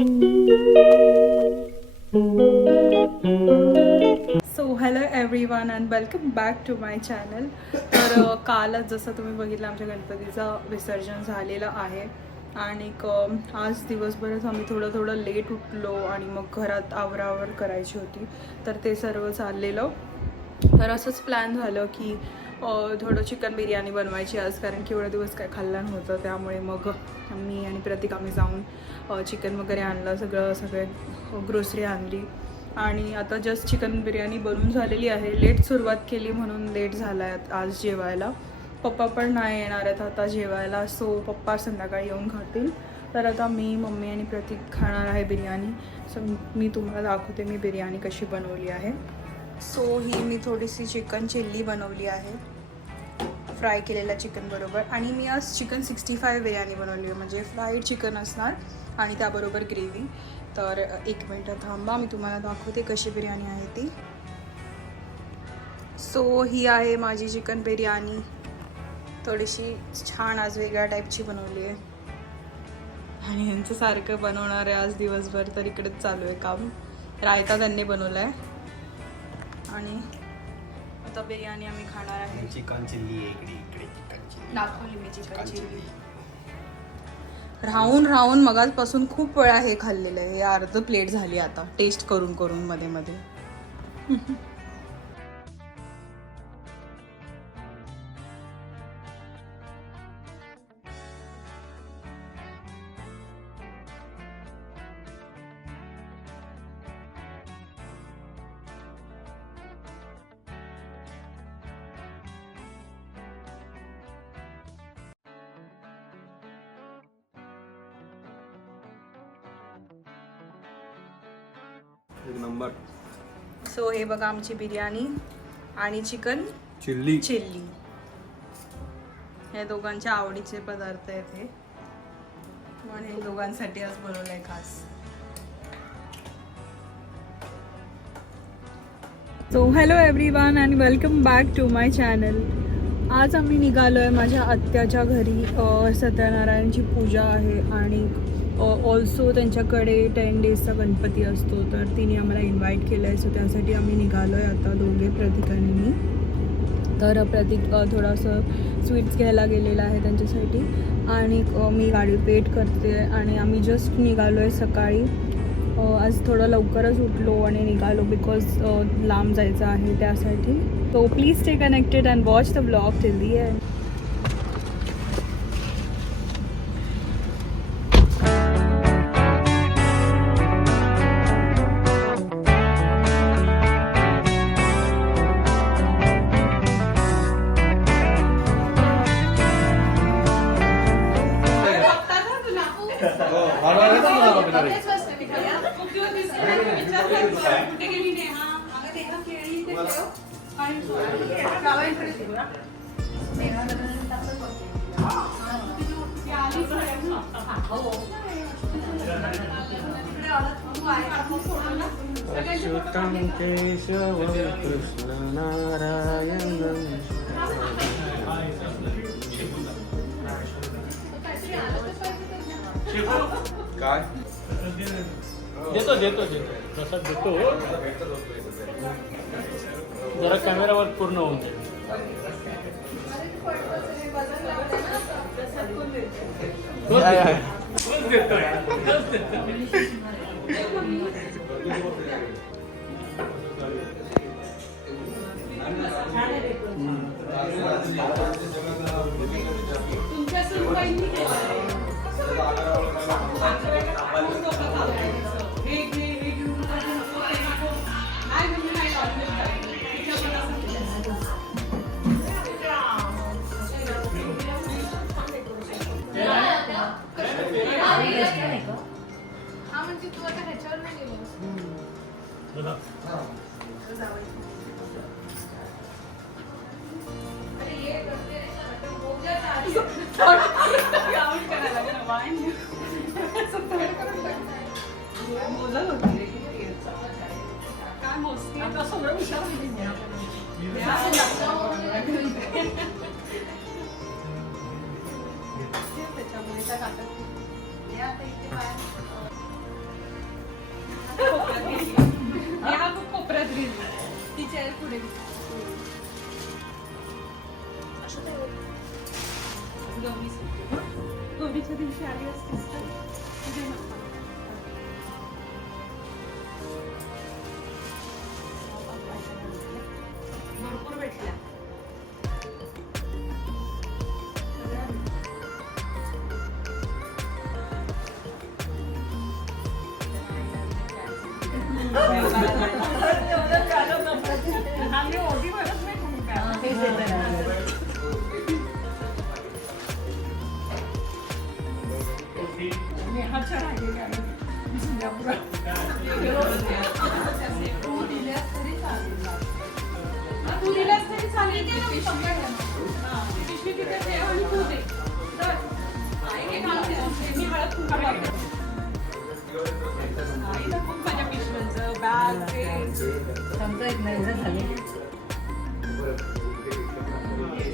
So hello everyone and welcome back to my channel. तर कालच जसं तुम्ही बघितलं आमच्या गणपतीचं विसर्जन झालेलं आहे आणि आज दिवसभरच आम्ही थोडं लेट उठलो आणि मग घरात आवरावर करायची होती, तर ते सर्व चाललेलं. तर असंच प्लॅन झालं की थोडं चिकन बिर्याणी बनवायची आज, कारण की एवढा दिवस काय खाल्लं नव्हतं. त्यामुळे मग मी आणि प्रतीक आम्ही जाऊन चिकन वगैरे आणलं, सगळे ग्रोसरी आणली आणि आता जस्ट चिकन बिर्याणी बनवून झालेली आहे. लेट सुरुवात केली म्हणून लेट झाला आहे आज जेवायला. पप्पा पण नाही येणार आहेत आता जेवायला, सो पप्पा संध्याकाळी येऊन खातील. तर आता मी, मम्मी आणि प्रतीक खाणार आहे बिर्याणी. सो मी तुम्हाला दाखवते मी बिर्याणी कशी बनवली आहे. सो ही मी थोडीशी चिकन चिल्ली बनवली आहे फ्राय केलेल्या चिकन बरोबर, आणि मी आज चिकन 65 बिर्याणी बनवली आहे, म्हणजे फ्राईड चिकन असणार आणि त्याबरोबर ग्रेव्ही. तर एक मिनटं थांबा, मी तुम्हाला दाखवते कशी बिर्याणी आहे ती. सो ही आहे माझी चिकन बिर्याणी, थोडीशी छान आज वेगळ्या टाईपची बनवली आहे आणि ह्यांचं सारखं बनवणार आहे आज दिवसभर, तर इकडेच चालू आहे काम. रायता त्यांनी बनवला आहे आणि आता बिर्याणी आम्ही खाणार आहे. चिकन चिल्ली इकडे चिकन चिल्ली दाखवली मी चिकन चिल्ली. राहून मगाचपासून खूप वेळा हे खाल्लेलं आहे. हे अर्ध प्लेट झाली आता टेस्ट करून मध्ये मध्ये. एक नंबर. सो हे बघा आमची बिर्याणी आणि चिकन चिल्ली. हे दोघांच्या आवडीचे पदार्थ आहेत हे, पण हे दोघांसाठी आज बनवलंय खास. So hello everyone and welcome back to my channel. आज आम्ही निघालो आहे माझ्या आत्याच्या घरी. सत्यनारायणची पूजा आहे आणि ऑल्सो त्यांच्याकडे 10 डेजचा गणपती असतो, तर तिने आम्हाला इन्व्हाइट केलं आहे. सो त्यासाठी आम्ही निघालो आहे आता दोघे, प्रतीक आणि मी. तर प्रतीक थोडंसं स्वीट्स घ्यायला गेलेला आहे त्यांच्यासाठी आणि मी गाडी वेट करते आणि आम्ही जस्ट निघालो आहे सकाळी. आज थोडं लवकरच उठलो आणि निघालो बिकॉज लांब जायचं आहे त्यासाठी. So please stay connected and watch the blog till the end. अच्युतं केशवं कृष्णनारायणं. काय देतो प्रसाद देतो. जरा कॅमेरावर पूर्ण होऊन जाईल. कोपऱ्यात गेली. नेहा खूप कोपऱ्यात गेली. ती चेअर पुढे गौरीच्या दिवशी आली असतीस तर तुझे नको. भरपूर भेटल्या. तू दिलास तरी चालेल. पिशवी तिथे ठेव आणि तू दे. तर मी हळद कुंकू लावते. इथं खूप माझ्या पिशव्यांचं बॅग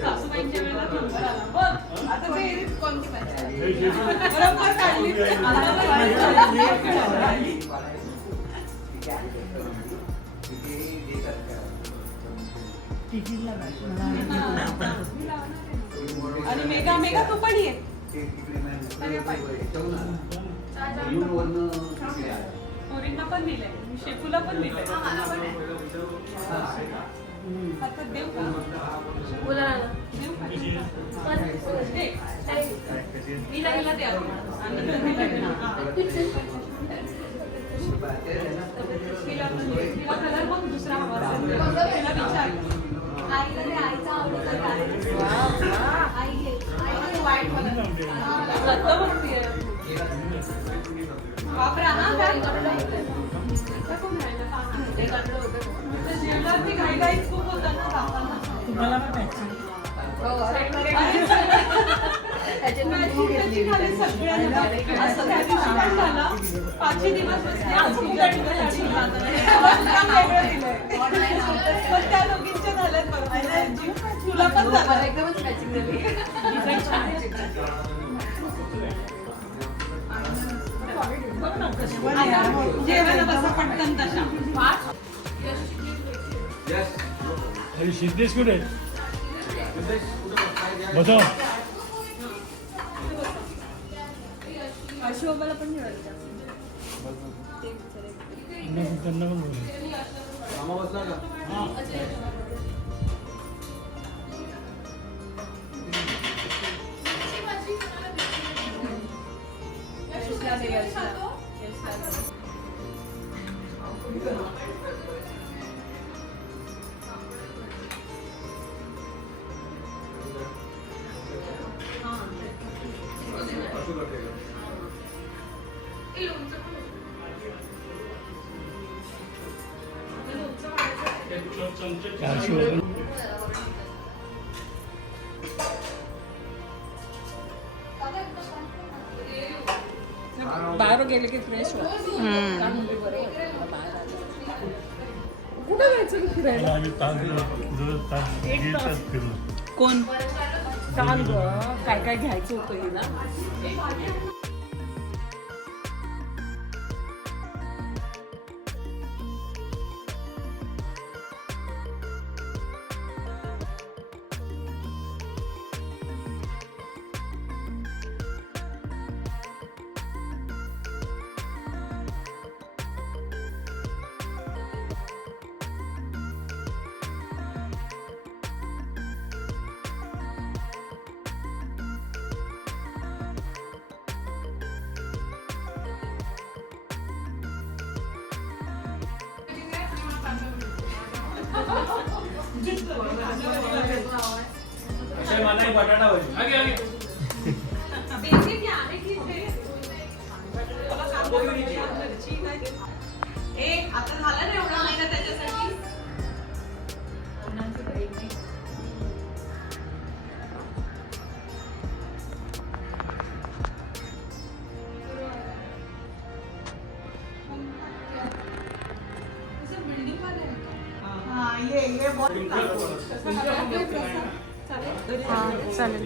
सासूबाईंच्या वेळेला नंबर आला. बघ आता ते कोणती बरोबर काढली. आणि मेगा मेगा तू पण ये. पोरींना पण दिलंय. शेफूला पण दिलंय. आता देऊ का? देऊ का? दे. हिला द्या. हिला पण दे. हिला कलर मग दुसरा हवा असेल तिला विचार. वाईट वापरा ना जेवणात घाईघाई खूप होता ना जाताना. तुम्हाला काय सगळ्यांना असं त्या दिवशी काय झालं. 5 दिवस बसले. पण त्या दोघींच्या झाल्यात बरोबर. तुला पण झालं एकदमच मॅचिंग झाली. जेवायला बसा पटकन तशा. अरे सिद्धेश कुठे बसा. शोभाला पण मिळालं. त्यांना पण बोल. बाहेर गेले की फ्रेश कुठे जायचं फिरायला. कोण सांग काय काय घ्यायचं होतं हिला. बटाटा आता झालं ना एवढा महिना त्याच्यासाठी. चालेल.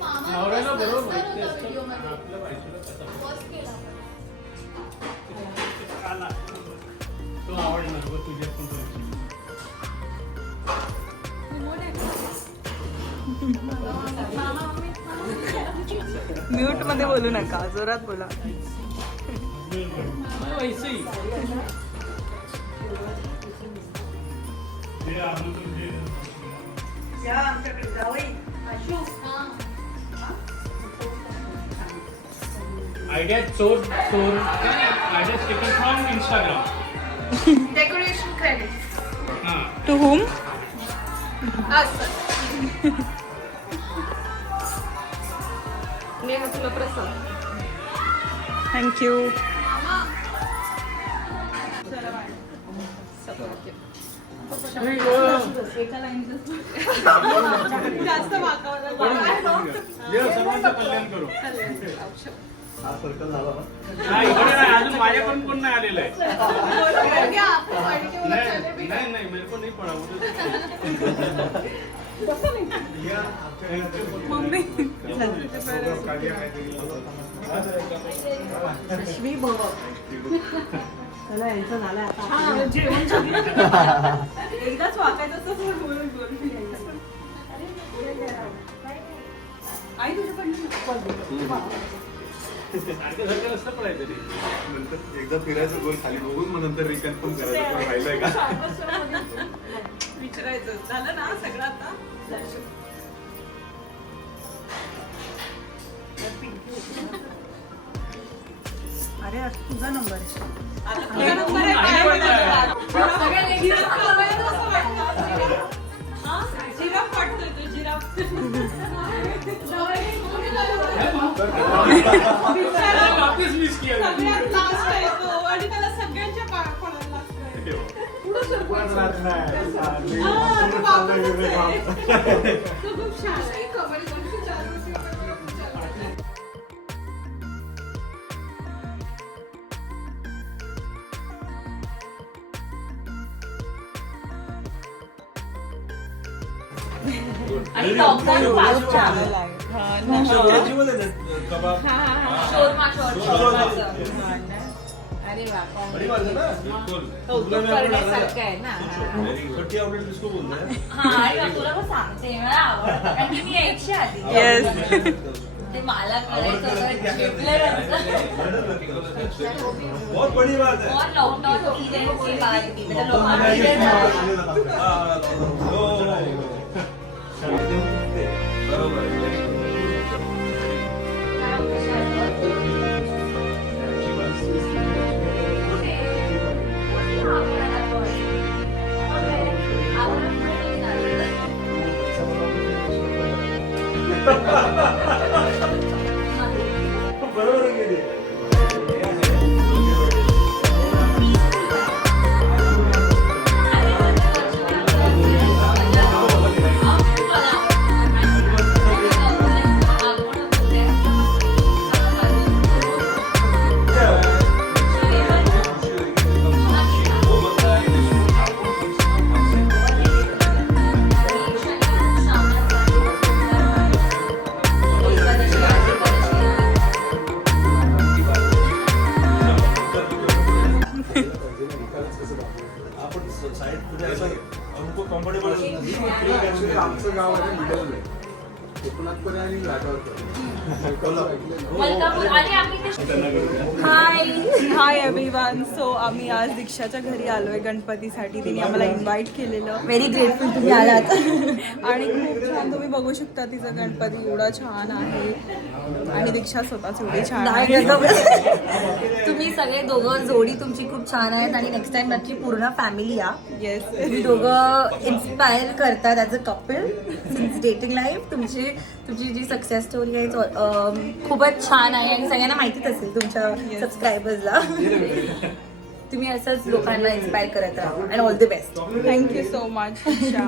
नवऱ्याला बरोबर माहिती असतं आपल्या बायकोला कसं आला. तो आवडणार बघ तुझ्या पण म्यूट मध्ये बोलू नका, जोरात बोला. आयडिया चोर idea taken from Instagram. Decoration credit हां टू हुम? नेहा तुला प्रसन्न. थँक्यू. जास्त सर्वांचं कल्याण करू. हा सर्कल झाला ना? नाही इकडे नाही, अजून माझ्याकडून कोण नाही आलेलं आहे. नाही नाही मेरे को नहीं पड़ा मम्मी लक्ष्मी भव. त्याला यांचं झालं आता. एकदाच वाकायचं असतं तर बोलून बोलून यायचं. आई तुझ्याकडनं सारखं सारखं असतं पडायचं ते. नंतर एकदा फिरायचं गोल खाली बघून मग नंतर रिकन्फर्म करायचं कोण राहिलंय का. विचारायचं झालं ना सगळं आता. अरे आता तुझा नंबर आहे. तुझा नंबर आहे, काय बोलायचं? जिराफ वाटतोय तो, जिराफ. वापस मिस किया. सगळ्यात last आहे तो आणि त्याला सगळ्यांच्या पाया पडायला लागतंय. हा, तो बाबूच आहे. तो खूप छान आहे. कबड्डी कोणती चालू होती, पण खूप छान आहे. आणि लॉकडाऊन फास्ट चालू. अरे वा, कौतुक करण्यासारखं आहे ना. हा आणि तुला पण सांगते मला आवडतं कारण की मी यायची आधी. Yes. ते मला करायचं और लॉकडाउन की बात की आमचं गाव आहे मिडल आहे. कोकणात आणि हाय एव्हरीवन. सो आम्ही आज दीक्षाच्या घरी आलोय गणपतीसाठी. तिने आम्हाला इन्व्हाइट केलेलं. व्हेरी ग्रेटफुल तुम्ही आलात. आणि खूप छान तुम्ही बघू शकता तिचं गणपती एवढा छान आहे आणि दीक्षा स्वतःच एवढी छान आहे. तुम्ही सगळे दोघं जोडी तुमची खूप छान आहेत आणि नेक्स्ट टाइम नक्की पूर्ण फॅमिली या. येस. तुम्ही दोघं इन्स्पायर करतात as a couple since dating life. तुमची जी सक्सेस स्टोरी आहे खूपच छान आहे आणि सगळ्यांना माहितीच असेल तुमच्या सबस्क्रायबर्सला. तुम्ही असंच लोकांना इन्स्पायर करत राहा and all the best. Thank you so much Diksha.